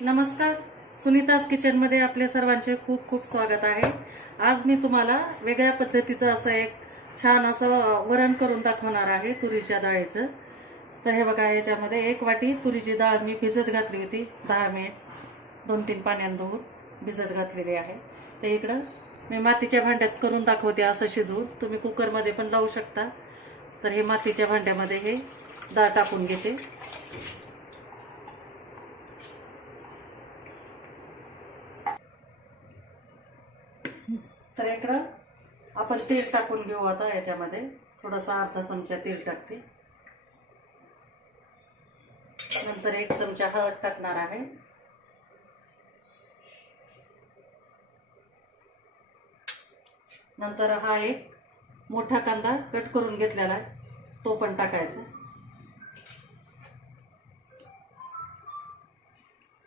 नमस्कार, सुनीताज किचनमध्ये आपल्या सर्वांचे खूप खूप स्वागत आहे। आज मी तुम्हाला वेगळ्या पद्धतीचं असं एक छान असं वरण करून दाखवणार आहे तुरीच्या डाळीचं। तर हे बघा, याच्यामध्ये 1 वाटी तुरीची डाळ मी भिजत घातली होती 10 मिनिट 2-3 पाण्यात धुवून भिजत घातलेली आहे। तर इकडं मी मातीच्या भांड्यात करून दाखवते असं शिजवून, तुम्ही कुकरमध्ये पण लावू शकता। तर हे मातीच्या भांड्यामध्ये हे डाळ टाकून घेते। तर इकडं आपण तेल टाकून घेऊ आता। याच्यामध्ये थोडासा अर्धा चमचा तेल टाकते, नंतर 1 चमचा हळद टाकणार आहे, नंतर हा एक मोठा कांदा कट करून घेतलेला आहे तो पण टाकायचा,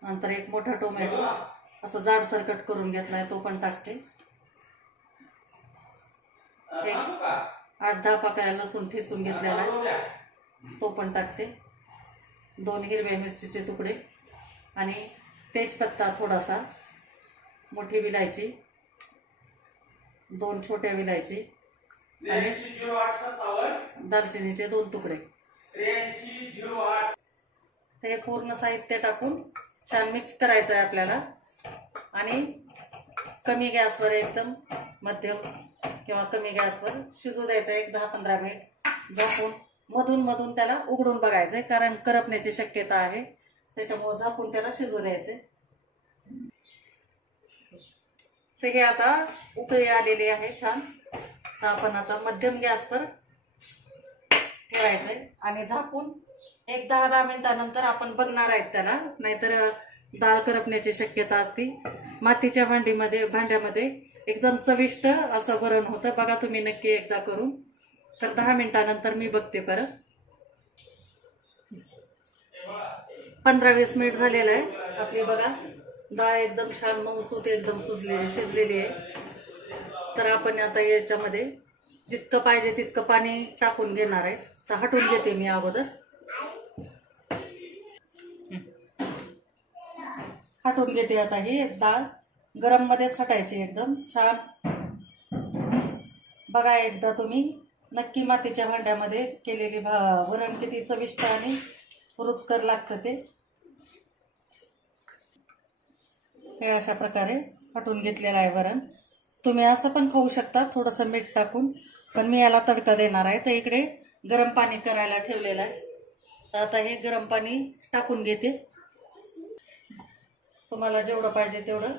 नंतर 1 मोठा टोमॅटो असं जाडसर कट करून घेतलाय तो पण टाकते, 8-10 पाकळ्या लसूण ठेचून घेतलेला आहे तो पण टाकते, 2 हिरव्या मिरचीचे तुकडे आणि तेजपत्ता थोडासा, मोठी विलायची, 2 छोट्या विलायची आणि दालचिनीचे 2 तुकडे। हे पूर्ण साहित्य टाकून छान मिक्स करायचं आहे आपल्याला आणि कमी गॅसवर, एकदम मध्यम किंवा कमी गॅसवर शिजू द्यायचं 10-15 मिनिट झाकून। मधून मधून त्याला उघडून बघायचंय, कारण करपण्याची शक्यता आहे, त्याच्यामुळे झाकून त्याला शिजू द्यायचे। तर हे आता उकळी आलेली आहे छान। तर आपण आता मध्यम गॅसवर ठेवायचंय आणि झाकून 10-10 मिनिटानंतर आपण बघणार आहेत त्याला, नाहीतर डाळ करपण्याची शक्यता असते। मातीच्या भांड्यामध्ये एकदम चविष्ट असं वरण होतं, बघा तुम्ही नक्की एकदा करून। तर 10 मिनिटानंतर मी बघते परत। 15-20 मिनिट झालेलं आहे आपली, बघा डाळ एकदम छान मऊसूत एकदम शिजलेली आहे। तर आपण आता याच्यामध्ये जितकं पाहिजे तितकं पाणी टाकून घेणार आहे। तर हटवून घेते मी अगोदर, हटवून घेते आता। ही डाळ गरम मध्येच हटायची एकदम छान। बघा एकदा तुम्ही नक्की मातीच्या भांड्यामध्ये केलेली वरण किती चविष्ट आणि रुचकर लागतं ते। हे अशा प्रकारे हटवून घेतलेलं आहे वरण। तुम्ही असं पण खाऊ शकता थोडंसं मीठ टाकून, पण मी याला तडका देणार आहे। तर इकडे गरम पाणी करायला ठेवलेलं आहे, तर आता हे गरम पाणी टाकून घेते। तुम्हाला जेवढं पाहिजे तेवढं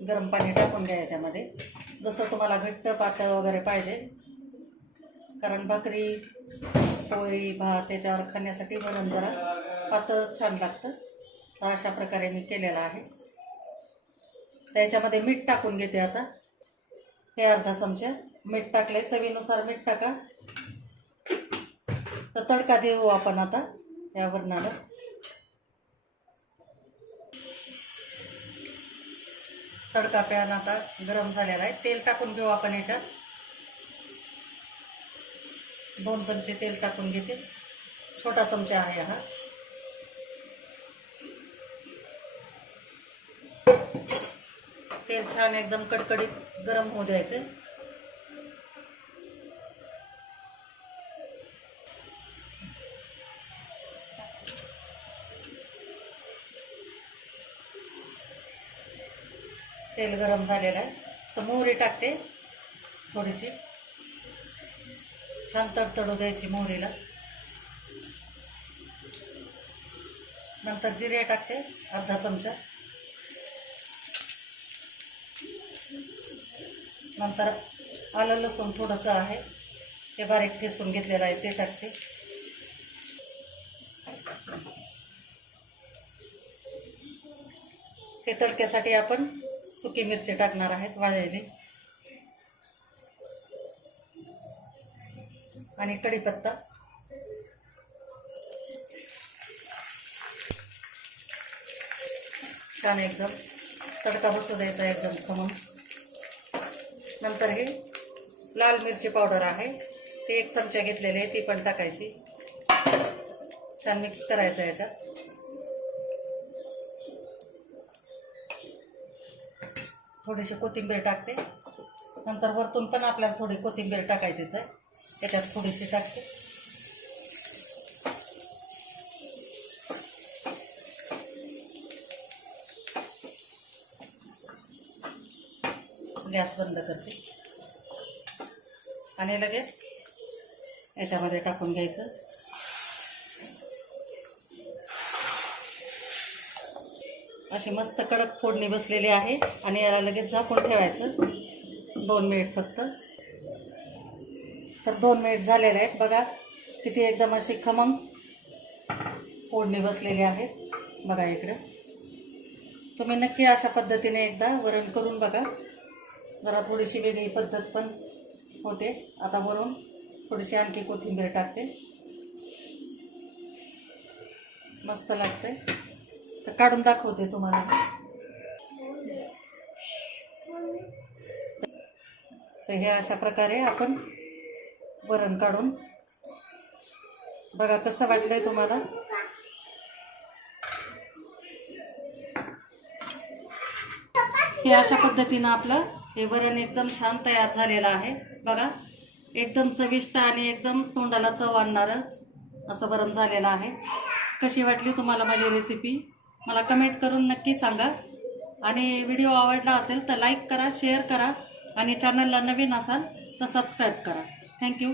गरम पाणी टाकून द्या याच्यामध्ये, जसं तुम्हाला घट्ट पातळ वगैरे पाहिजे, कारण भाकरी पोळी भात त्याच्यावर खाण्यासाठी वरण जरा पातळ छान लागतं। तर अशा प्रकारे मी केलेलं आहे। त्याच्यामध्ये मीठ टाकून घेते आता। हे अर्धा चमचा मीठ टाकले, चवीनुसार मीठ टाका। तर तडका देऊ आपण आता या वरणाला। तडका पॅन आता गरम झालेला आहे, तेल टाकून घेऊ आपण याच्यात। 2 चमचे तेल टाकून घेते, छोटा चमचा आहे हा। तेल छान एकदम कडकडीत गरम होऊ द्यायचे। तेल गरम झालेलं आहे, तर मोहरी टाकते थोडीशी, छान तडतडू द्यायची मोहरीला। नंतर जिरे टाकते अर्धा चमचा, नंतर आलं लसूण थोडंसं आहे ते बारीक ठेचून घेतलेलं आहे ते टाकते। ते तडक्यासाठी आपण सुकी मिरची टाकणार आहेत वाळलेली, आणि कढीपत्ता। छान एकदम तडका बसू द्यायचा एकदम खमंग। नंतर हे लाल मिरची पावडर आहे, ते 1 चमचा घेतलेले आहे, ती पण टाकायची। छान मिक्स करायचं याच्यात। थोडीशी कोथिंबीर टाकते. नंतर वरतून पण आपल्याला थोडी कोथिंबीर टाकायचीच आहे. त्याच्यात थोडीशी टाकते. गॅस बंद करते आणि लगेच याच्यामध्ये टाकून घ्यायचं. अशी मस्त कडक फोडणी बसलेली आहे आणि याला लगेच झाकून ठेवायचं 2 मिनिट फक्त. तर 2 मिनिट झालेले आहेत. बघा किती एकदम अशी खमंग फोडणी बसलेली आहे. बघा इकडे तुम्ही नक्की अशा पद्धतीने एकदा वरण करून बघा. जरा थोडीशी वेगळी पद्धत पण होते. आता वरून थोडीशी आणखी कोथिंबीर टाकते. मस्त लागते. तर काढून दाखवते तुम्हाला. तर हे अशा प्रकारे आपण वरण काढून बघा कसं वाटलंय तुम्हाला. हे अशा पद्धतीनं आपलं हे वरण एकदम छान तयार झालेलं आहे. बघा एकदम चविष्ट आणि एकदम तोंडाला चव आणणारं असं वरण झालेलं आहे. कशी वाटली तुम्हाला माझी रेसिपी मला कमेंट करून नक्की सांगा. आणि व्हिडिओ आवडला असेल तर लाईक करा, शेअर करा आणि चॅनलला नवीन असाल तर सबस्क्राईब करा. थँक्यू.